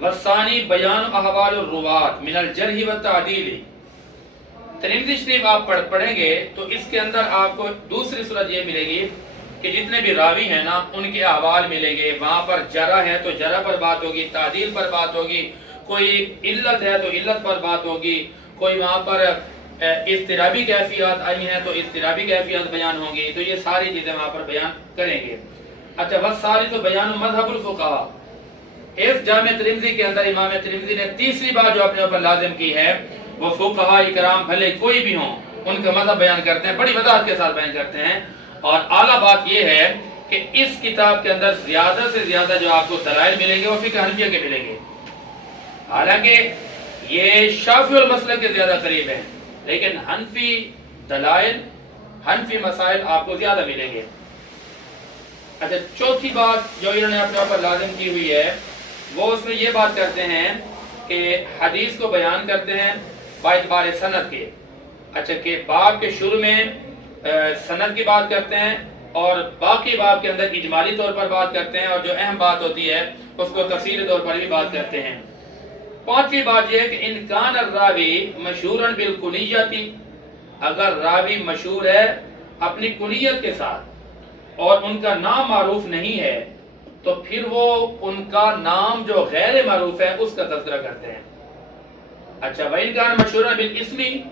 वसानी बयान अहवाल रुवात मिनल जरह व तादील। तिरमिज़ी शरीफ आप पढ़ेंगे तो इसके अंदर आपको दूसरी सूरत ये मिलेगी कि जितने भी रावी हैं ना उनके अहवाल मिलेंगे। वहाँ पर जरा है तो जरा पर बात होगी, तादील पर बात होगी, कोई इल्लत है तो इल्लत पर बात होगी, कोई वहाँ पर इस्तिराबी कैफियत आई हैं तो इस्तिराबी कैफियत बयान होंगी। तो ये सारी चीज़ें वहाँ पर बयान करेंगे। अच्छा, बस सारी तो बयान मज़हबुल फुक़हा। इस जामे तिरमिज़ी के अंदर इमाम तिरमिज़ी ने तीसरी बात जो अपने ऊपर लाजिम की है वो फुक़हा इकराम भले कोई भी हों उनका मज़हब बयान करते हैं, बड़ी वज़ाहत के साथ बयान करते हैं। और आला बात यह है कि इस किताब के अंदर ज़्यादा से ज़्यादा जो आपको दलाइल मिलेंगे वो फ़िक़्ह हनफिया के मिलेंगे। हालांकि ये शाफ़ी और मसलक के ज़्यादा करीब हैं, लेकिन हनफी दलाइल, हनफी मसाइल आपको ज़्यादा मिलेंगे। अच्छा, चौथी बात जो इन्होंने अपने ऊपर लाजिम की हुई है वो उसमें ये बात करते हैं कि हदीस को बयान करते हैं बाइतबार सनद के। अच्छा, कि बाब के शुरू में सनद की बात करते हैं और बाकी बाब के अंदर इजमाली तौर पर बात करते हैं, और जो अहम बात होती है उसको तफसीली तौर पर भी बात करते हैं। पांचवी बात यह है कि इनकान रावी मशहूरन बिल कुनियती, अगर रावी मशहूर है अपनी कुनियत के साथ और उनका नाम मारूफ नहीं है तो फिर वो उनका नाम जो गैर मारूफ है उसका तज़किरा करते हैं। अच्छा, वह इनकान मशहूरन बिल इस्मी,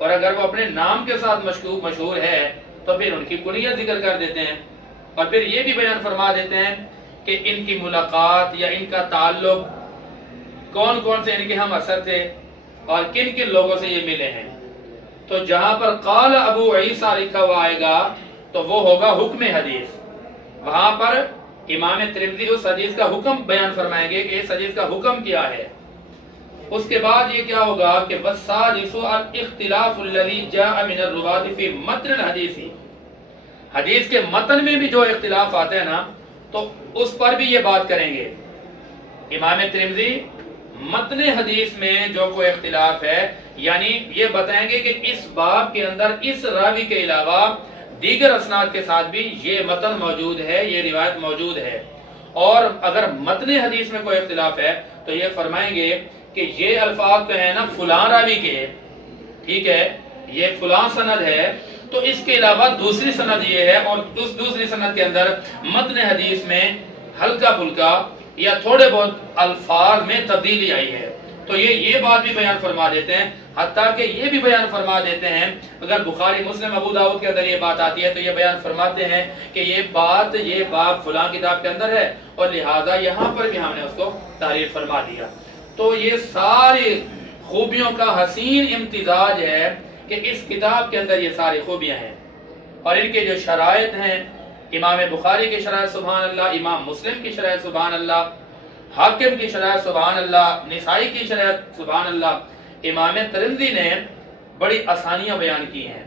और अगर वो अपने नाम के साथ मशहूर है तो फिर उनकी कुनियत जिक्र कर देते हैं। और फिर ये भी बयान फरमा देते हैं कि इनकी मुलाकात या इनका ताल्लुक कौन कौन से इनके हम असर थे और किन किन लोगों से ये मिले हैं। तो जहां पर काल अबू ईसा लिखा हुआ आएगा तो वो होगा हुक्म हदीस। वहां पर इमाम तिरमिज़ी उस हदीस का हुक्म बयान फरमाएंगे कि इस हदीस का हुक्म क्या है। उसके बाद ये क्या होगा कि वस्सादिसु अल इख्तिलाफु अल्लज़ी जाअ मिन अर्रुवात फी मतन हदीसी, हदीस के मतन में भी जो इख्तिलाफ आते हैं ना तो उस पर भी ये बात करेंगे। इमाम तिरमिज़ी मतन हदीस में जो कोई इख्तिलाफ है यानी ये बताएंगे कि इस बाब के अंदर इस रावी के अलावा दीगर असनाद के साथ भी ये मतन मौजूद है, ये रिवायत मौजूद है। और अगर मतन हदीस में कोई इख्तिलाफ है तो ये फरमाएंगे कि ये अल्फाज तो है ना फुलां रावी के, ठीक है, ये फुलां सनद है, तो इसके अलावा दूसरी सनद ये है और उस दूसरी सनद के अंदर मतन हदीस में हल्का फुल्का या थोड़े बहुत अल्फाज में तब्दीली आई है। तो ये बात भी बयान फरमा देते हैं। हत्ता कि ये भी बयान फरमा देते हैं अगर बुखारी मुस्लिम अबू दाऊद के अंदर ये बात आती है तो ये बयान फरमाते हैं कि ये बाब फलां किताब के अंदर है और लिहाजा यहाँ पर भी हमने उसको तारीफ फरमा दिया। तो ये सारी खूबियों का हसीन इम्तिजाज है कि इस किताब के अंदर ये सारी खूबियाँ हैं। और इनके जो शराइत हैं, इमाम बुखारी की शराइत सुभान अल्लाह, इमाम मुस्लिम की शराइत सुभान अल्लाह, हाकिम की शराइत सुभान अल्लाह, निसाई की शराइत सुभान अल्लाह, इमाम तिरमिज़ी ने बड़ी आसानियां बयान की हैं।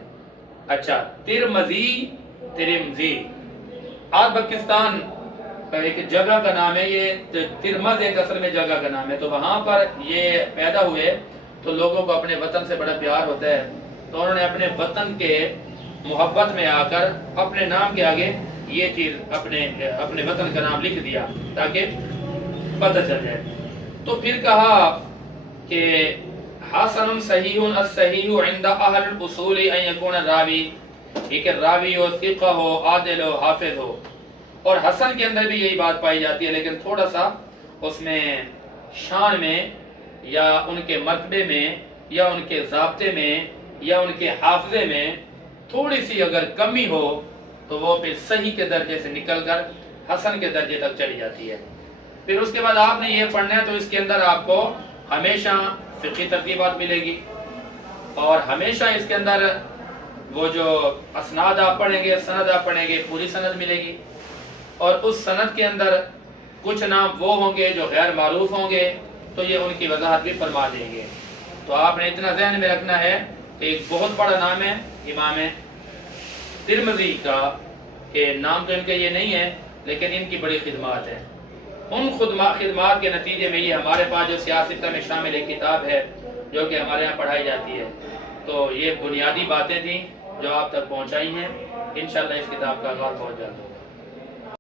अच्छा, तिरमिज़ी आज पाकिस्तान एक जगह का नाम है, ये तिरमज एक असल में जगह का नाम है। तो वहां पर ये पैदा हुए तो लोगों को अपने वतन से बड़ा प्यार होता है, तो उन्होंने अपने वतन के मोहब्बत में आकर अपने नाम के आगे ये चीज अपने वतन का नाम लिख दिया ताकि पता चल जाए। तो फिर कहा कि हसन सहीहुन अस्सहीहु इंदा अहल उसूल अन यकून रावी, ठीक है, रावी हो, सिक़ा हो, आदिल हो, हाफिज हो। और हसन के अंदर भी यही बात पाई जाती है, लेकिन थोड़ा सा उसमें शान में या उनके मर्तबे में या उनके ज़ाब्ते में या उनके हाफजे में थोड़ी सी अगर कमी हो तो वो फिर सही के दर्जे से निकलकर हसन के दर्जे तक चली जाती है। फिर उसके बाद आपने ये पढ़ना है तो इसके अंदर आपको हमेशा फ़िक़ही तरतीबात मिलेगी और हमेशा इसके अंदर वो जो असनाद आप पढ़ेंगे, सनद आप पढ़ेंगे, पूरी सनद मिलेगी। और उस सनद के अंदर कुछ नाम वो होंगे जो गैर मारूफ होंगे तो ये उनकी वजाहत भी फरमा देंगे। तो आपने इतना ज़हन में रखना है कि एक बहुत बड़ा नाम है इमाम तिरमिज़ी का, कि नाम तो इनके ये नहीं है लेकिन इनकी बड़ी खिदमत है। उन खिदमत के नतीजे में ये हमारे पास जो सियासत में शामिल एक किताब है जो कि हमारे यहाँ पढ़ाई जाती है। तो ये बुनियादी बातें थी जो आप तक पहुँचाई हैं। इंशाअल्लाह इस किताब का आगाज़ बहुत जल्द होगा।